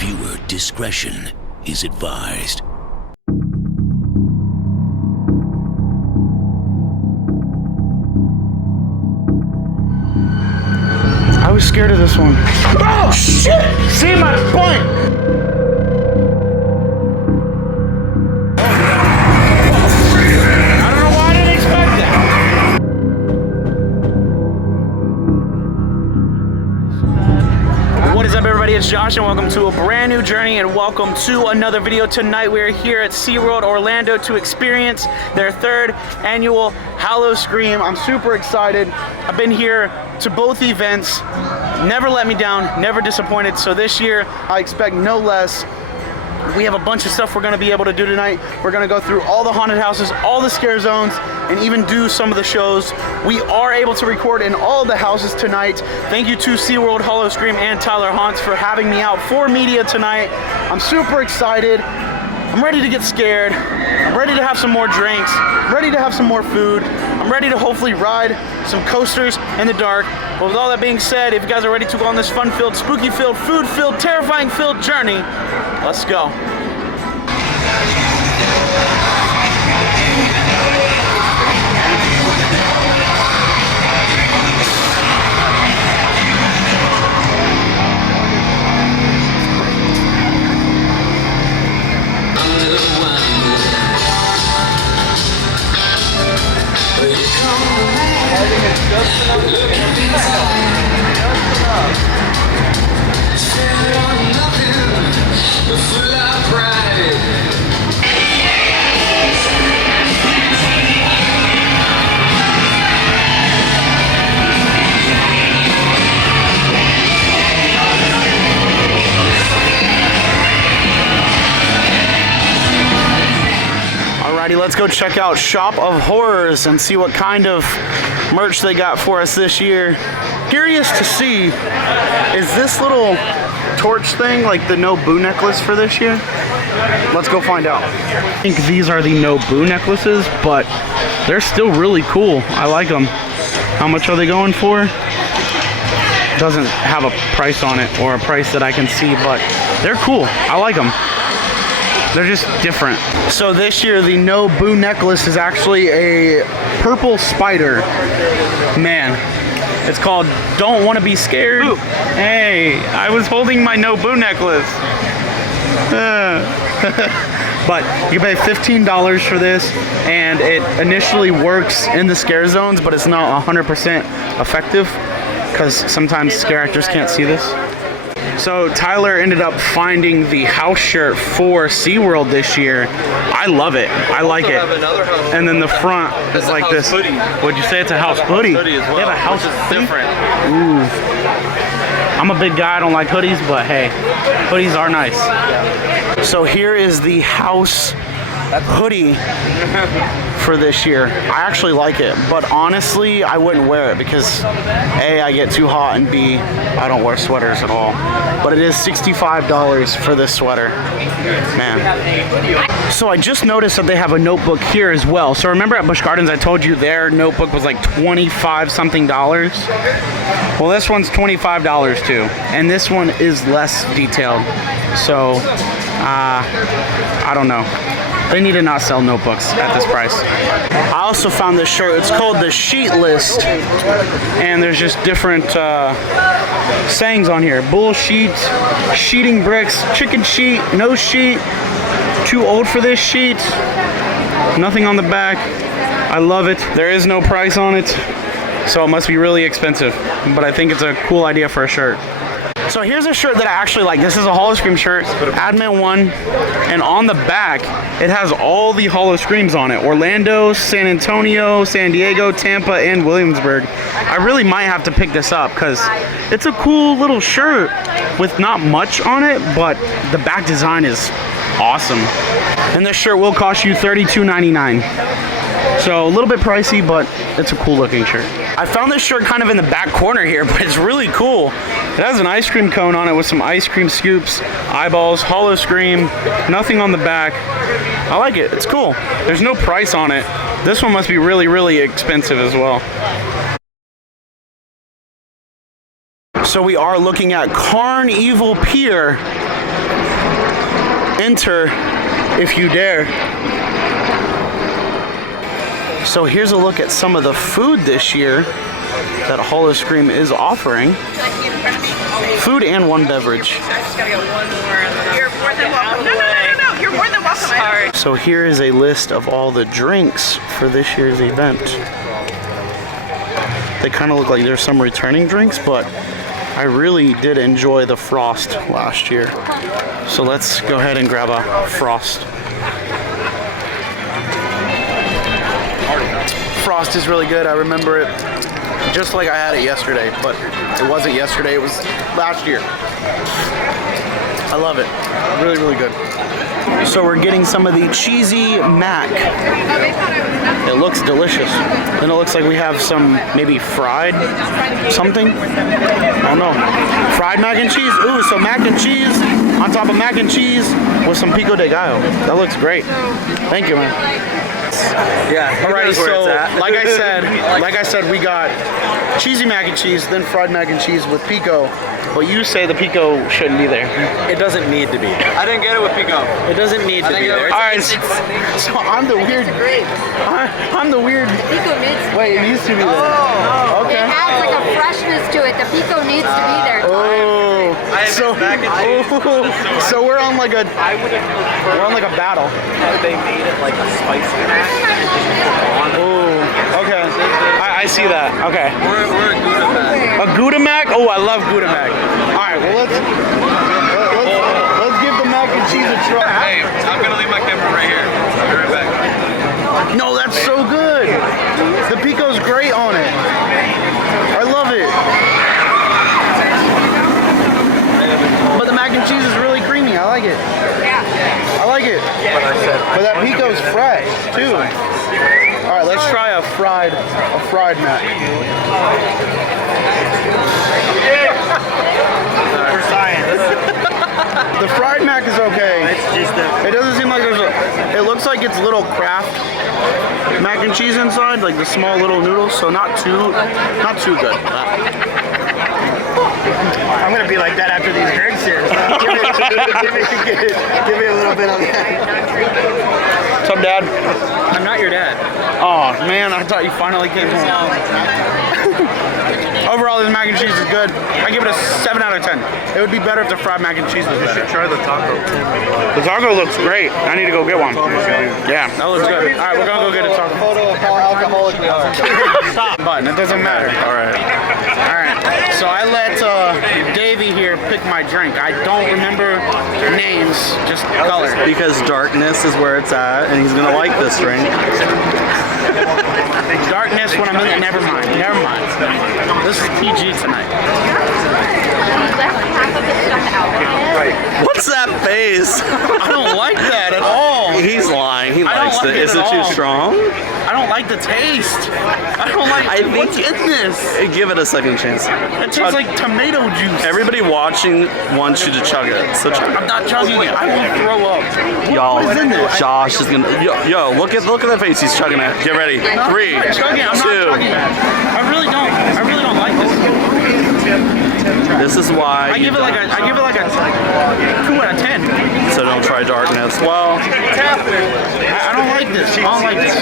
Viewer discretion is advised. I was scared of this one. Oh shit! See my point! I don't know why I didn't expect that. What is up, everybody? It's Josh and welcome to a brand new journey and welcome to another video. Tonight we're here at SeaWorld Orlando to experience their third annual Howl-O-Scream. I'm super excited. I've been here to both events, never let me down, never disappointed. So this year I expect no less. We have a bunch of stuff we're going to be able to do tonight. We're going to go through all the haunted houses, all the scare zones, and even do some of the shows. We are able to record in all of the houses tonight. Thank you to SeaWorld Howl-O-Scream and Tyler Haunts for having me out for media tonight. I'm super excited. I'm ready to get scared. I'm ready to have some more drinks. I'm ready to have some more food. I'm ready to hopefully ride some coasters in the dark. But with all that being said, if you guys are ready to go on this fun-filled, spooky-filled, food-filled, terrifying-filled journey, let's go. Alrighty, let's go check out Shop of Horrors and see what kind of merch they got for us this year. Curious to see, is this little torch thing like the no boo necklace for this year? Let's go find out. I think these are the no boo necklaces, but they're still really cool. I like them. How much are they going for? Doesn't have a price on it or a price that I can see, but they're cool. I like them. They're just different. So this year, the no boo necklace is actually a purple spider. Man, it's called Don't Want to Be Scared. Ooh. Hey, I was holding my no boo necklace. But you pay $15 for this, and it initially works in the scare zones, but it's not 100% effective because sometimes scare actors can't see this. So Tyler ended up finding the house shirt for SeaWorld this year. I love it. I like it. And then the front is like this. Hoodie. Would you say it's a house hoodie? Hoodie as well. They have a house hoodie? Different. Ooh. I'm a big guy. I don't like hoodies, but hey, hoodies are nice. So here is the house hoodie for this year. I actually like it, but honestly, I wouldn't wear it because A, I get too hot, and B, I don't wear sweaters at all. But it is $65 for this sweater. Man. So I just noticed that they have a notebook here as well. So remember at Busch Gardens, I told you their notebook was like 25 something dollars? Well, this one's $25 too. And this one is less detailed. So, I don't know. They need to not sell notebooks at this price. I also found this shirt. It's called the Sheet List. And there's just different sayings on here. Bull sheet, sheeting bricks, chicken sheet, no sheet, too old for this sheet, nothing on the back. I love it. There is no price on it, so it must be really expensive. But I think it's a cool idea for a shirt. So here's a shirt that I actually like. This is a Howl-O-Scream shirt, Admin 1, and on the back, it has all the Howl-O-Screams on it. Orlando, San Antonio, San Diego, Tampa, and Williamsburg. I really might have to pick this up because it's a cool little shirt with not much on it, but the back design is awesome. And this shirt will cost you $32.99. So a little bit pricey, but it's a cool looking shirt. I found this shirt kind of in the back corner here, but it's really cool. It has an ice cream cone on it with some ice cream scoops, eyeballs, Howl-O-Scream, nothing on the back. I like it. It's cool. There's no price on it. This one must be really, really expensive as well. So we are looking at Carnival Pier Enter if you dare. So here's a look at some of the food this year that Howl-O-Scream is offering. Food and one beverage. You're more than welcome. No. You're more than welcome. Sorry. So here is a list of all the drinks for this year's event. They kind of look like there's some returning drinks, but I really did enjoy the Frost last year. So let's go ahead and grab a Frost. Frost is really good. I remember it just like I had it yesterday, but it wasn't yesterday, it was last year. I love it. Really, really good. So we're getting some of the cheesy mac. It looks delicious. Then it looks like we have some maybe fried something. I don't know. Fried mac and cheese. Ooh, so mac and cheese on top of mac and cheese with some pico de gallo. That looks great. Thank you, man. Yeah. Alrighty. So, like I said, we got cheesy mac and cheese, then fried mac and cheese with pico. But you say the pico shouldn't be there. It doesn't need to be. I didn't get it with pico. It doesn't need to be there. All right. So I'm the weird. I'm the weird. Pico needs to Wait, it needs to be there. Oh. Okay. It adds like a freshness to it. The pico needs to be there. Oh. So we're on like a battle. They made it like a spicy mac. Oh. Okay. I see that. Okay. We're a Gouda mac. A Gouda mac? Oh, I love Gouda mac. All right. Well, let's give the mac and cheese a try. Hey, I'm gonna leave my camera right here. I'll be right back. No, that's so good. The pico's great on it. I love it. But the mac and cheese is really creamy. I like it. I like it. But that pico's fresh too. All right, let's try a fried mac. For science. The fried mac is okay. It doesn't seem like it looks like it's little Kraft mac and cheese inside, like the small little noodles, so not too good. I'm gonna be like that after these drinks here. So give me a little bit on that. What's up, Dad? I'm not your dad. Oh man, I thought you finally came home. Overall, this mac and cheese is good. I give it a 7 out of 10. It would be better if the fried mac and cheese was better. Try the taco. The taco looks great. I need to go get one. Yeah, that looks good. All right, we're gonna go get a taco. Photo of how alcoholic we are. Stop button. It doesn't matter. All right. All right. So I let Davey here pick my drink. I don't remember names, just color. Because darkness is where it's at, and he's gonna like this drink. Darkness when I'm in it. Never mind. This is PG tonight. What's that face? I don't like that at all. He's lying. He I don't likes like it. it Is at it too all. strong? I don't like the taste. I don't like. What's in this? Give it a second chance. It tastes like tomato juice. Everybody watching wants you to chug it. So chug I'm not chugging it. I will throw up. Y'all, What is in this? Josh is gonna. Yo, look at the face. He's chugging it. Get ready. 3, 2. I'm not chugging it. I really don't like this. This is why I give it like a 2 out of 10. So don't try darkness. Well, I don't like this. I don't like this.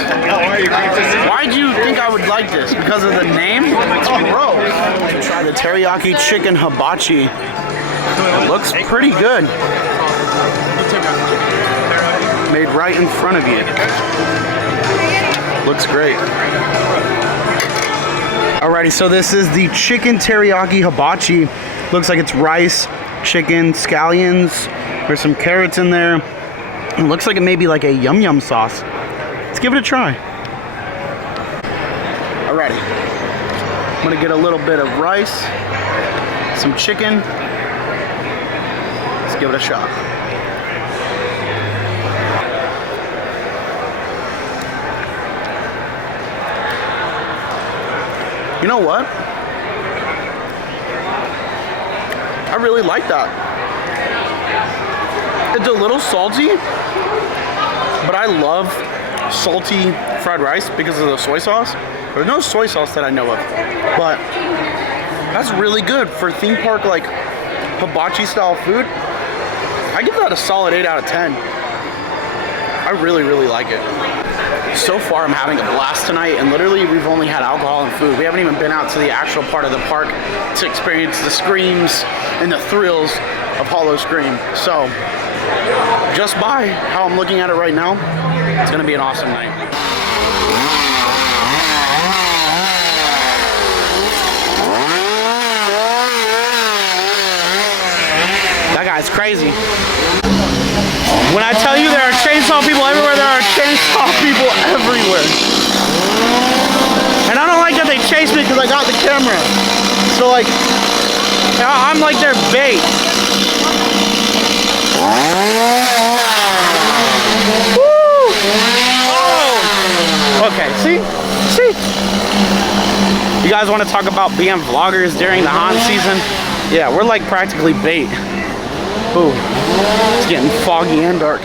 Why do you think I would like this? Because of the name? It's gross. Try the teriyaki chicken hibachi. It looks pretty good. Made right in front of you. Looks great. Alrighty, so this is the chicken teriyaki hibachi. Looks like it's rice, chicken, scallions. There's some carrots in there. It looks like it may be like a yum yum sauce. Let's give it a try. Alrighty. I'm gonna get a little bit of rice, some chicken. Let's give it a shot. You know what? I really like that. It's a little salty, but I love salty fried rice because of the soy sauce. There's no soy sauce that I know of, but that's really good for theme park like hibachi style food. I give that a solid 8 out of 10. I really, really like it. So far, I'm having a blast tonight, and literally, we've only had alcohol and food. We haven't even been out to the actual part of the park to experience the screams and the thrills of Howl-O-Scream. So, just by how I'm looking at it right now, it's gonna be an awesome night. That guy's crazy. When I tell you there are chainsaw people everywhere, there are chainsaw people everywhere. And I don't like that they chase me because I got the camera. So like, I'm like their bait. Woo! Oh! Okay, see? See? You guys want to talk about being vloggers during the haunt season? Yeah, we're like practically bait. Ooh, it's getting foggy and dark.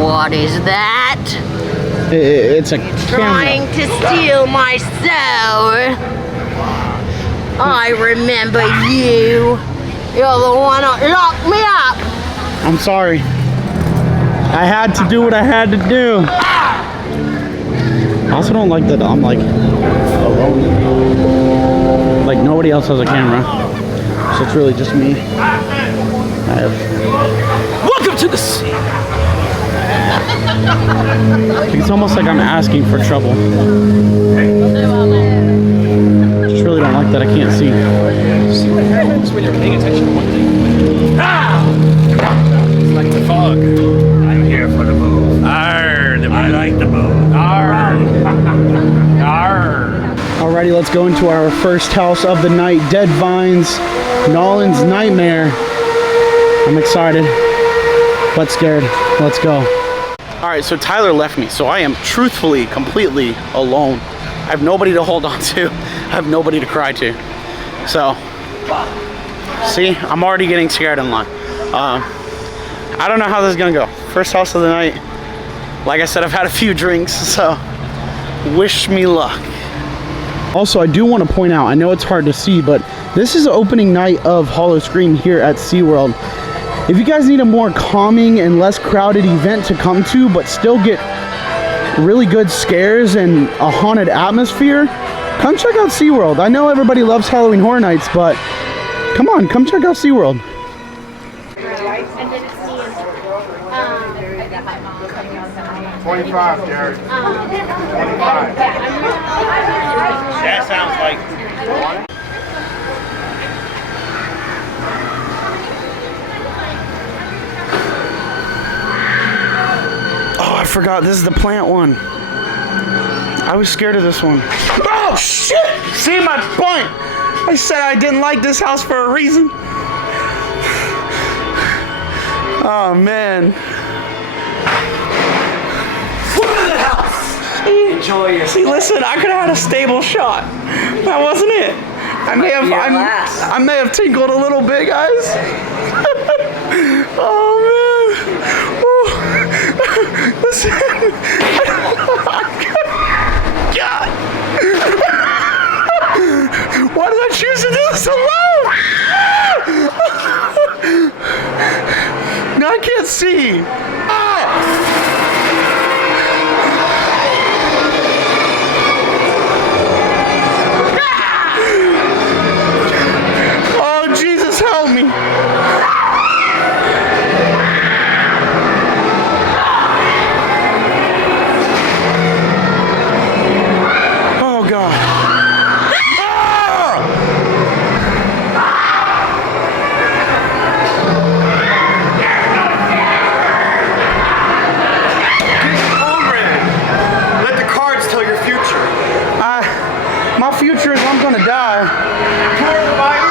What is that? It's a Trying to steal my soul. I remember you. You're the one that locked me up. I'm sorry. I had to do what I had to do. I also don't like that I'm like alone. Like nobody else has a camera. So it's really just me. Welcome to the sea. It's almost like I'm asking for trouble. Just really don't like that I can't see. See what happens when you're paying attention to one thing? Ah! It's like the fog. I'm here for the move. Arr, I like the move. Arr. Arr. Alrighty, let's go into our first house of the night. Dead Vines, Nolan's Nightmare. I'm excited, but scared. Let's go. Alright, so Tyler left me, so I am truthfully, completely alone. I have nobody to hold on to. I have nobody to cry to. So, see, I'm already getting scared in line. I don't know how this is gonna go. First house of the night. Like I said, I've had a few drinks, so wish me luck. Also, I do want to point out, I know it's hard to see, but this is the opening night of Howl-O-Scream here at SeaWorld. If you guys need a more calming and less crowded event to come to, but still get really good scares and a haunted atmosphere, come check out SeaWorld. I know everybody loves Halloween Horror Nights, but come on, come check out SeaWorld. 25, Jared. 25. That sounds like... Oh, I forgot. This is the plant one. I was scared of this one. Oh, shit! See my point? I said I didn't like this house for a reason. Oh, man. Enjoy yourself. See, listen, I could have had a stable shot. That wasn't it. I may have tinkled a little bit, guys. Oh man. Ooh. Listen. God. Why did I choose to do this alone? Now I can't see. Help me. Oh God. Get over it. Let the cards tell your future. My future is I'm gonna die. Pour the Bible.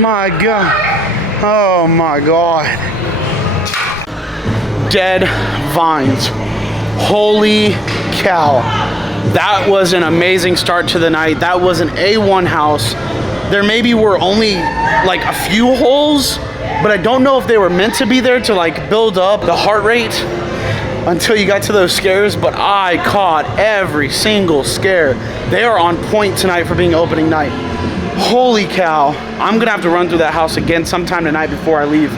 My God. Oh my God. dead vines. Holy cow. That was an amazing start to the night. That was an A1 house. There maybe were only like a few holes, but I don't know if they were meant to be there to like build up the heart rate until you got to those scares, but I caught every single scare. They are on point tonight for being opening night. Holy cow. I'm gonna have to run through that house again sometime tonight before I leave.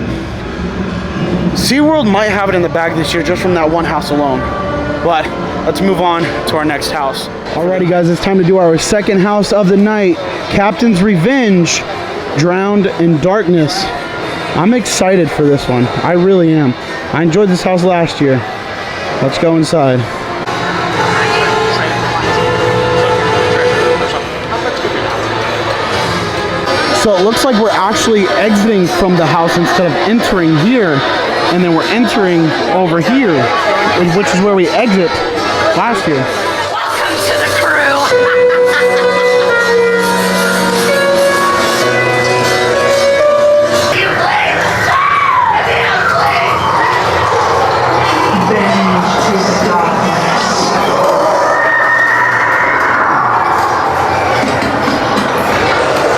SeaWorld might have it in the bag this year just from that one house alone. But let's move on to our next house. Alrighty guys, it's time to do our second house of the night. Captain's Revenge, Drowned in Darkness. I'm excited for this one. I really am. I enjoyed this house last year. Let's go inside. So it looks like we're actually exiting from the house instead of entering here, and then we're entering over here, which is where we exit last year. Welcome to the crew.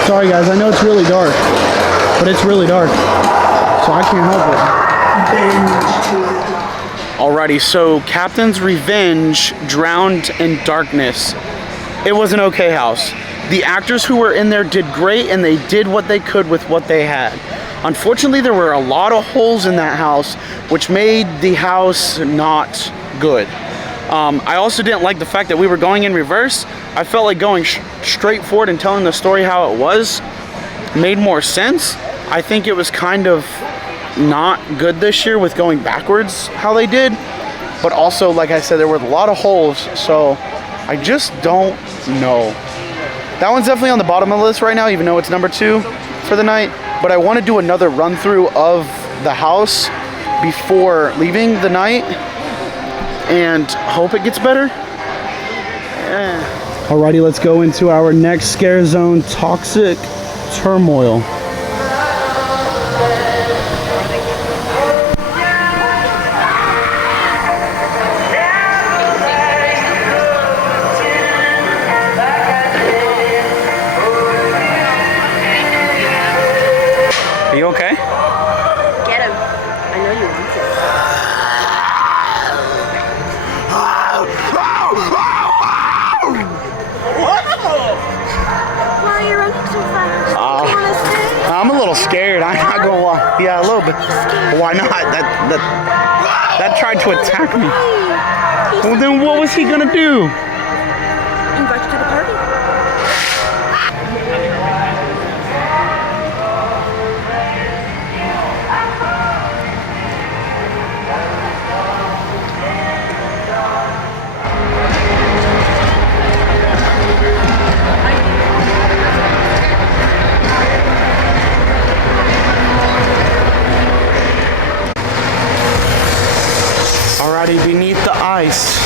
Sorry guys, I know it's really dark, but it's really dark, so I can't help it. Alrighty, so Captain's Revenge, Drowned in Darkness. It was an okay house. The actors who were in there did great, and they did what they could with what they had. Unfortunately, there were a lot of holes in that house, which made the house not good. I also didn't like the fact that we were going in reverse. I felt like going straight forward and telling the story how it was made more sense. I think it was kind of not good this year with going backwards how they did. But also, like I said, there were a lot of holes, so I just don't know. That one's definitely on the bottom of the list right now, even though it's number 2 for the night. But I want to do another run through of the house before leaving the night and hope it gets better. Alrighty, let's go into our next scare zone, Toxic Turmoil. Are you okay? Get him. I know you want to. Why are you running so fast? Do you wanna stay? I'm a little scared. I'm not gonna lie. Yeah, a little bit. Why not? That tried to attack me. Well, then what was he gonna do? Invite you to the party. Alrighty, beneath the ice.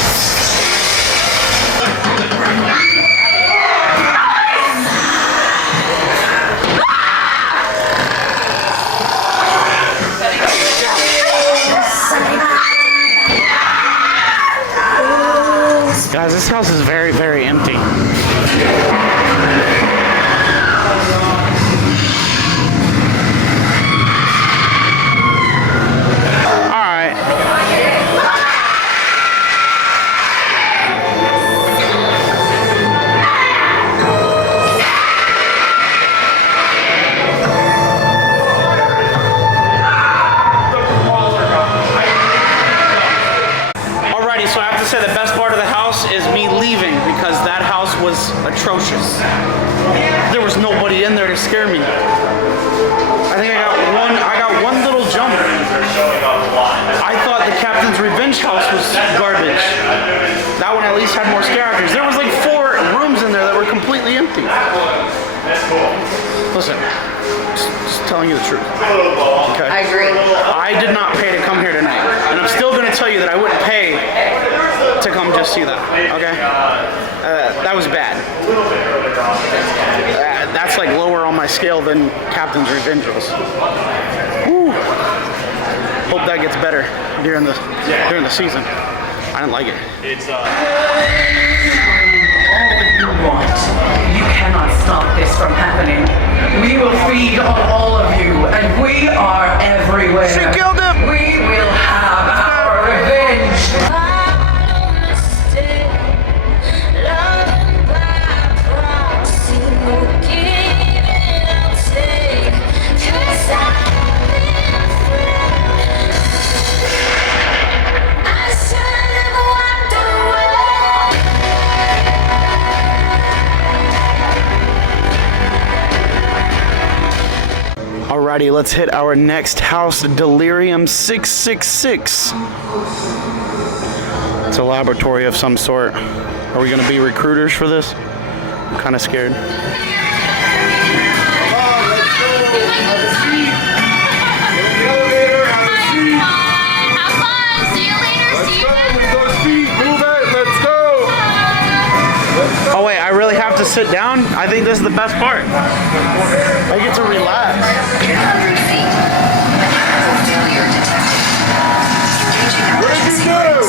Guys, this house is very, very empty. Atrocious. There was nobody in there to scare me. I think I got one little jump. I thought the Captain's Revenge house was garbage. That one at least had more scare actors. There was like 4 rooms in there that were completely empty. Listen, just telling you the truth. Okay. I agree. I did not pay to come here tonight, and I'm still going to tell you that I wouldn't pay to come just see that. Okay. That was bad. That's like lower on my scale than Captain's Revenge was. Whew. Hope that gets better. during the season. I didn't like it. It's All you want. You cannot stop this from happening. We will feed on all of you, and we are everywhere. She killed him! We will have our revenge. Alrighty, let's hit our next house, Delirium 666. It's a laboratory of some sort. Are we gonna be recruiters for this? I'm kinda scared. Oh wait, I really have to sit down? I think this is the best part. I get to relax. 200 feet. Failure detected. What did you do?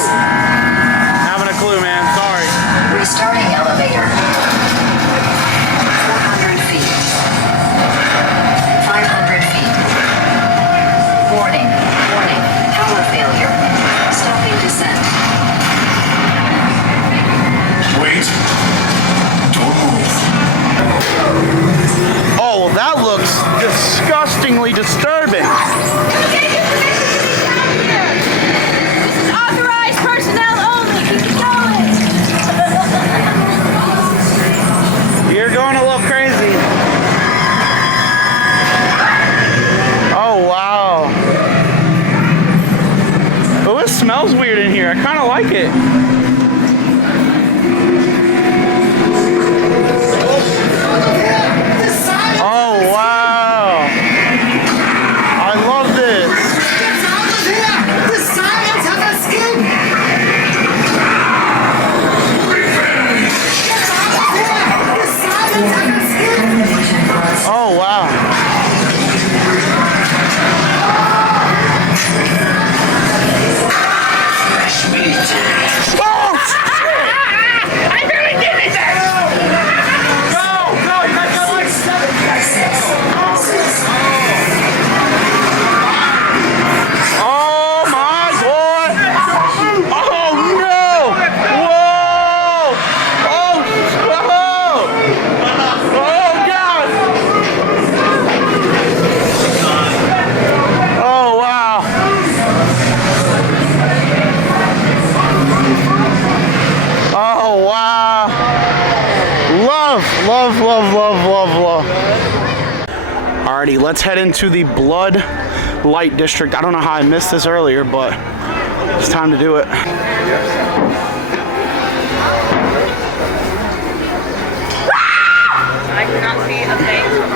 Having a clue, man. Sorry. Restarting elevator. 400 feet. 500 feet. Warning. Warning. Power failure. Stopping descent. Wait. Don't move. Oh, well, that looks disgustingly disturbing. This is authorized personnel only. Keep going. You're going a little crazy. Oh, wow. Oh, it smells weird in here. I kind of like it. Oh, wow. I love this. Oh, wow. Oh, shit! I really did it! Go! Go! You got like 7 seconds. Oh my God! Oh no! Whoa! Oh! Whoa! Oh God! Oh wow! Oh wow! Love, love, love, love, love, love. Alrighty, let's head into the Blood Light District. I don't know how I missed this earlier, but it's time to do it. I cannot see a thing from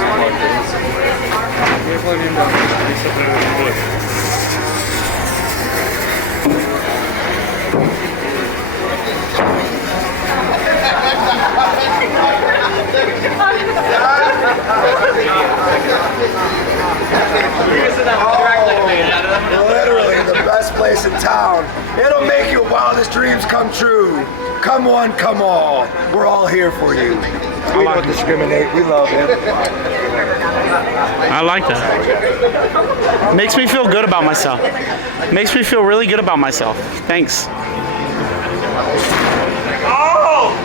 Literally the best place in town. It'll make your wildest dreams come true. Come one, come all. We're all here for you. We don't discriminate. We love it. I like that. Makes me feel good about myself. Makes me feel really good about myself. Thanks. Oh!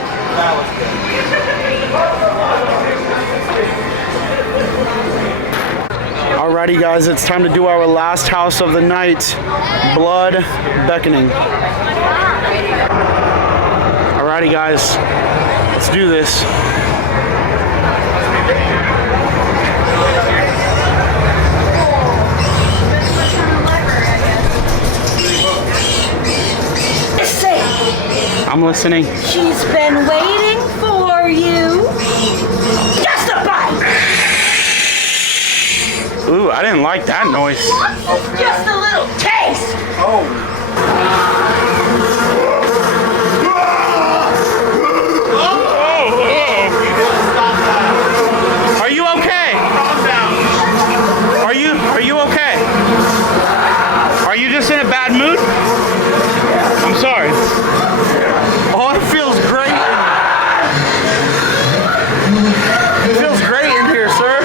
Alrighty guys, it's time to do our last house of the night, Blood Beckoning. Alrighty guys, let's do this. I'm listening. She's been waiting for you. Just a bite. Ooh, I didn't like that noise. Just a little taste. Are you okay? Calm down. Are you okay? Are you just in a bad mood? mood? I'm sorry. Oh, it feels great. It feels great in here, sir.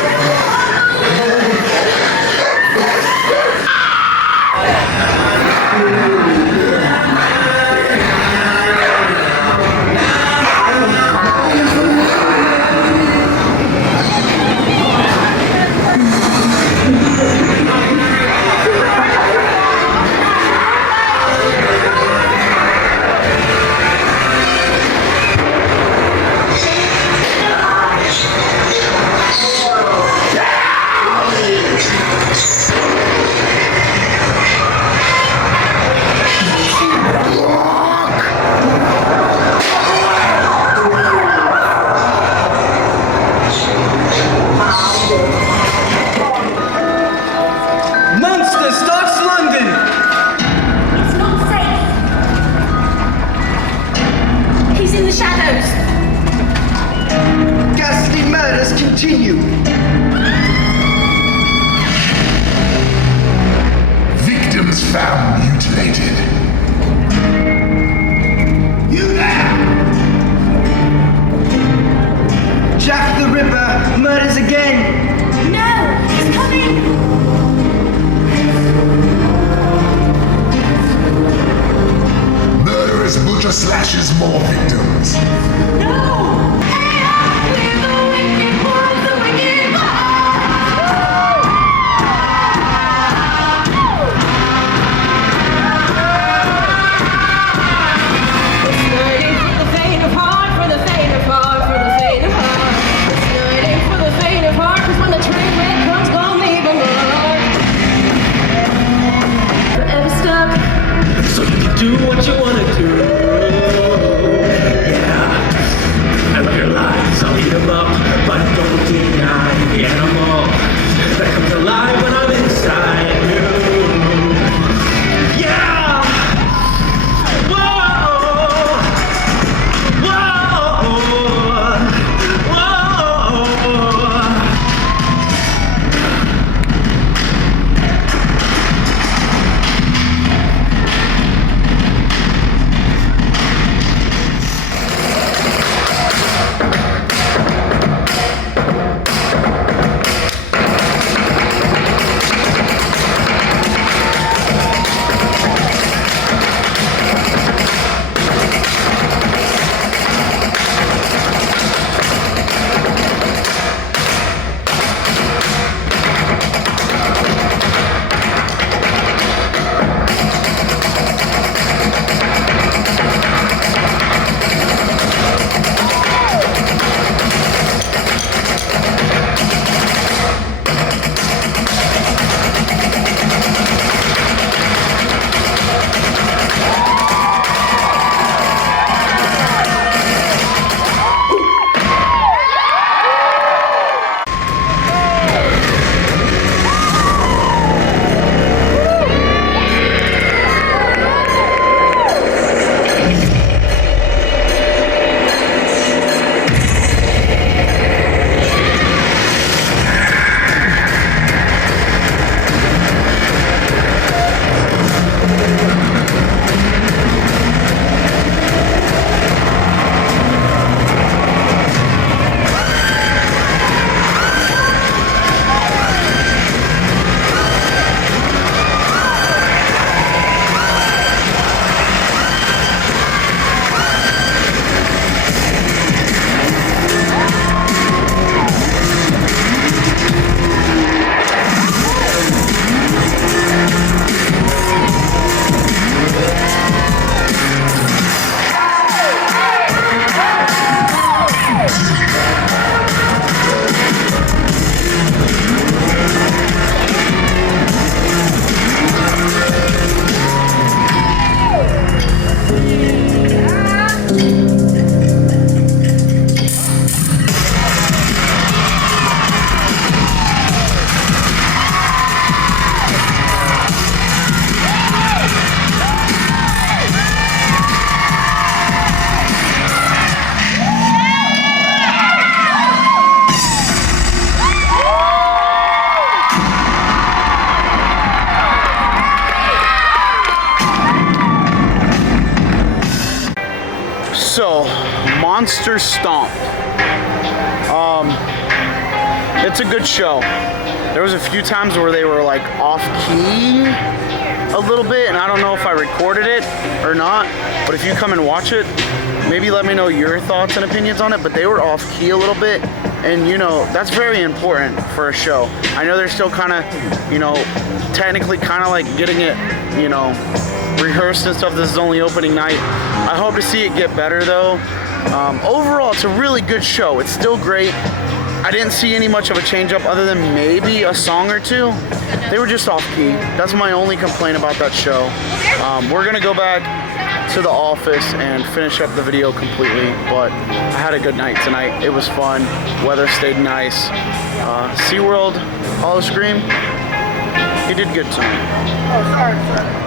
Monster starts London! It's not safe. He's in the shadows. Ghastly murders continue. Victims found mutilated. You there! Jack the Ripper murders again. No, he's coming. Murderous butcher slashes more victims. So you can do what you wanna do. Yeah. MonsterStomp. It's a good show. There was a few times where they were like off key a little bit, and I don't know if I recorded it or not, but if you come and watch it, maybe let me know your thoughts and opinions on it. But they were off key a little bit, and you know, that's very important for a show. I know they're still kind of, you know, technically kind of like getting it, you know, rehearsed and stuff. This is only opening night. I hope to see it get better though. Overall, it's a really good show. It's still great. I didn't see any much of a change up other than maybe a song or two. They were just off key. That's my only complaint about that show. We're gonna go back to the office and finish up the video completely, but I had a good night tonight. It was fun. Weather stayed nice. SeaWorld Howl-O-Scream, he did good tonight. Oh, sorry, sir.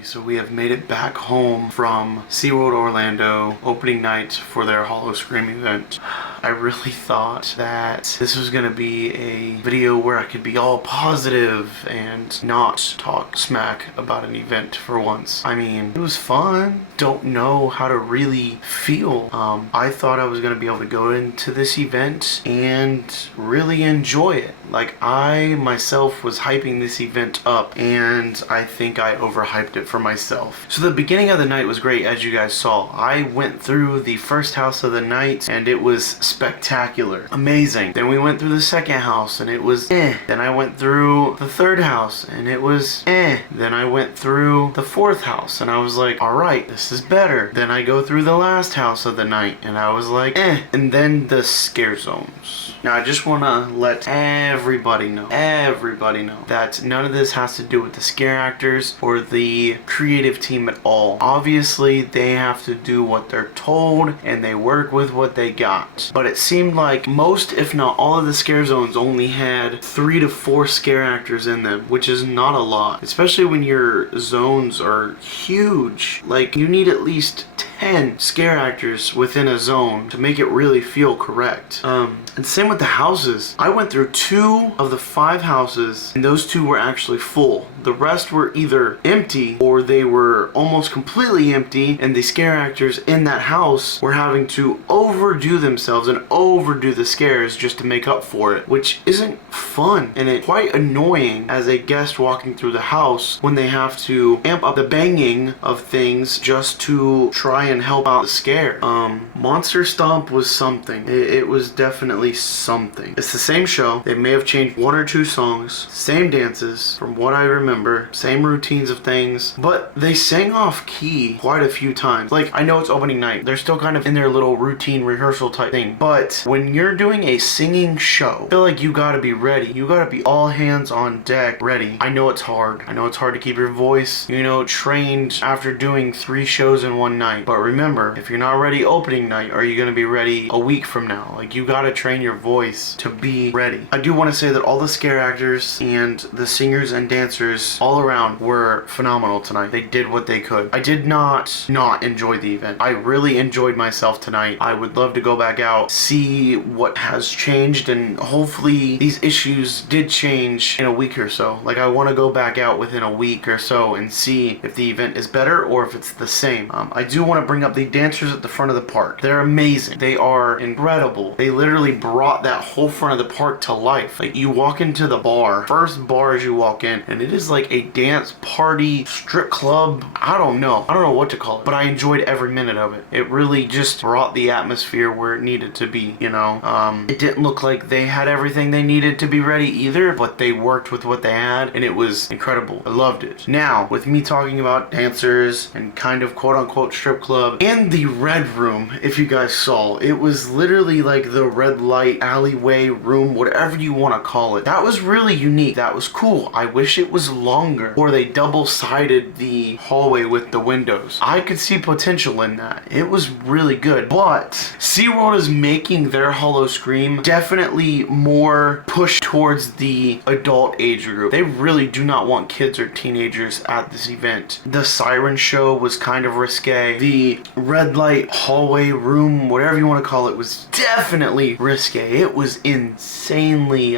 So we have made it back home from SeaWorld Orlando, opening night for their Howl-O-Scream event. I really thought that this was gonna be a video where I could be all positive and not talk smack about an event for once. I mean, it was fun. Don't know how to really feel. I thought I was gonna be able to go into this event and really enjoy it. Like, I myself was hyping this event up, and I think I overhyped it for myself. So the beginning of the night was great, as you guys saw. I went through the first house of the night, and it was spectacular. Amazing. Then we went through the second house, and it was eh. Then I went through the third house, and it was eh. Then I went through the fourth house, and I was like, alright, this is better. Then I go through the last house of the night, and I was like, eh. And then the ScareZones. Now, I just want to let everybody know that none of this has to do with the scare actors or the creative team at all. Obviously, they have to do what they're told, and they work with what they got. But it seemed like most, if not all, of the scare zones only had 3 to 4 scare actors in them, which is not a lot, especially when your zones are huge. Like, you need at least 10 scare actors within a zone to make it really feel correct. And same with the houses. I went through 2 of the 5 houses, and those 2 were actually full. The rest were either empty or they were almost completely empty, and the scare actors in that house were having to overdo themselves and overdo the scares just to make up for it, which isn't fun, and it's quite annoying as a guest walking through the house when they have to amp up the banging of things just to try and help out the scare. MonsterStomp was something. It was definitely something. It's the same show. They may have changed 1 or 2 songs, same dances from what I remember, same routines of things, but they sang off key quite a few times. Like, I know it's opening night. They're still kind of in their little routine rehearsal type thing, but when you're doing a singing show, I feel like you gotta be ready. You gotta be all hands on deck ready. I know it's hard. I know it's hard to keep your voice, you know, trained after doing 3 shows in one night. But remember, if you're not ready opening night, are you gonna be ready a week from now? Like, you gotta train your voice to be ready. I do want to say that all the scare actors and the singers and dancers all around were phenomenal tonight. They did what they could. I did not enjoy the event. I really enjoyed myself tonight. I would love to go back out, see what has changed, and hopefully these issues did change in a week or so. Like, I want to go back out within a week or so and see if the event is better or if it's the same. I do want to bring up the dancers at the front of the park. They're amazing. They are incredible. They literally brought that whole front of the park to life. Like, you walk into the bar, first bar as you walk in, and it is like a dance party, strip club. I don't know what to call it, but I enjoyed every minute of it. It really just brought the atmosphere where it needed to be, you know. It didn't look like they had everything they needed to be ready either, but they worked with what they had, and it was incredible. I loved it. Now, with me talking about dancers and kind of quote-unquote strip club and the red room, if you guys saw, it was literally like the red light alleyway room, whatever you want to call it. That was really unique. That was cool. I wish it was longer, or they double-sided the hallway with the windows. I could see potential in that. It was really good. But SeaWorld is making their Howl-O-Scream definitely more pushed towards the adult age group. They really do not want kids or teenagers at this event. The siren show was kind of risque. The red light hallway room, whatever you want to call it, was definitely risque. It was insanely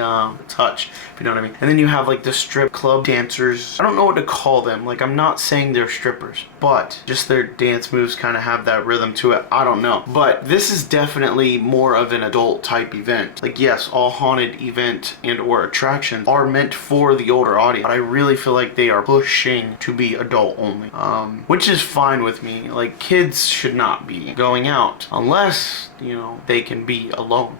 touch, if you know what I mean. And then you have like the strip club dancers. I don't know what to call them. Like, I'm not saying they're strippers, but just their dance moves kind of have that rhythm to it. I don't know. But this is definitely more of an adult type event. Like, yes, all haunted event and or attractions are meant for the older audience, but I really feel like they are pushing to be adult only, which is fine with me. Like, kids should not be going out unless, you know, they can be alone.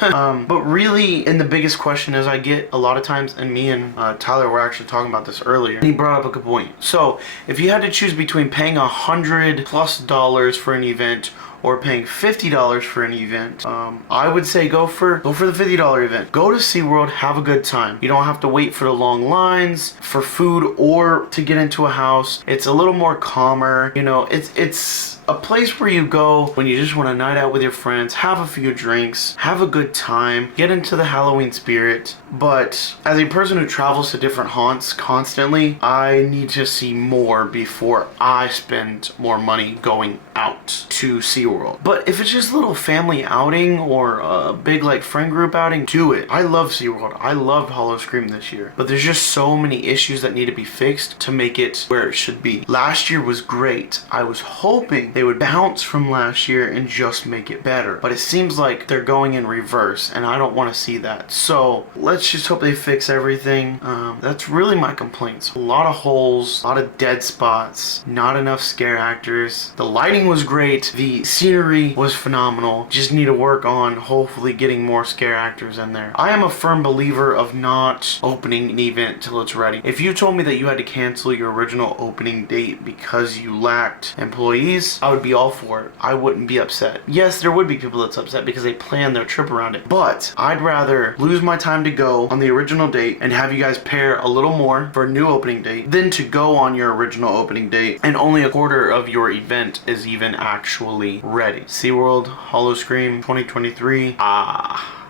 But really, and the biggest question is I get a lot of times, and me and Tyler were actually talking about this earlier, and he brought up a good point. So if you had to choose between paying $100+ for an event or paying $50 for an event, I would say go for the $50 event. Go to SeaWorld, have a good time. You don't have to wait for the long lines for food or to get into a house. It's a little more calmer. You know, it's a place where you go when you just want a night out with your friends, have a few drinks, have a good time, get into the Halloween spirit. But as a person who travels to different haunts constantly, I need to see more before I spend more money going out to SeaWorld. But if it's just a little family outing or a big like friend group outing, do it. I love SeaWorld. I loved Howl-O-Scream this year, but there's just so many issues that need to be fixed to make it where it should be. Last year was great. I was hoping they would bounce from last year and just make it better, but it seems like they're going in reverse, and I don't want to see that. So let's just hope they fix everything. That's really my complaints. A lot of holes, a lot of dead spots, not enough scare actors. The lighting was great, the scenery was phenomenal. Just need to work on hopefully getting more scare actors in there. I am a firm believer of not opening an event till it's ready. If you told me that you had to cancel your original opening date because you lacked employees, I would be all for it. I wouldn't be upset. Yes, there would be people that's upset because they planned their trip around it, but I'd rather lose my time to go on the original date and have you guys pay a little more for a new opening date than to go on your original opening date and only a quarter of your event is even actually ready. SeaWorld Howl-O-Scream 2023.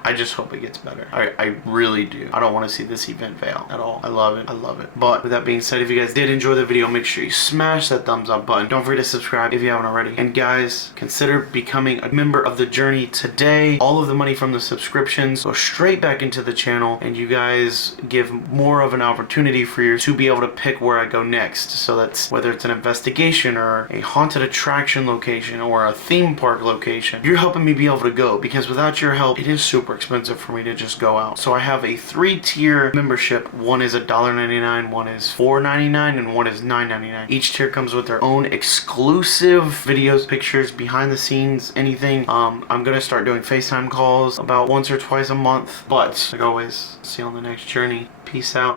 I just hope it gets better. I really do. I don't want to see this event fail at all. I love it. I love it. But with that being said, if you guys did enjoy the video, make sure you smash that thumbs up button. Don't forget to subscribe if you haven't already. And guys, consider becoming a member of the Journey today. All of the money from the subscriptions go straight back into the channel, and you guys give more of an opportunity for you to be able to pick where I go next. So that's whether it's an investigation or a haunted attraction location or a theme park location. You're helping me be able to go, because without your help, it is super expensive for me to just go out. So I have a 3-tier membership. One is $1.99, one is $4.99, and one is $9.99. Each tier comes with their own exclusive videos, pictures, behind the scenes, anything. I'm gonna start doing FaceTime calls about once or twice a month. But like always, see you on the next journey. Peace out.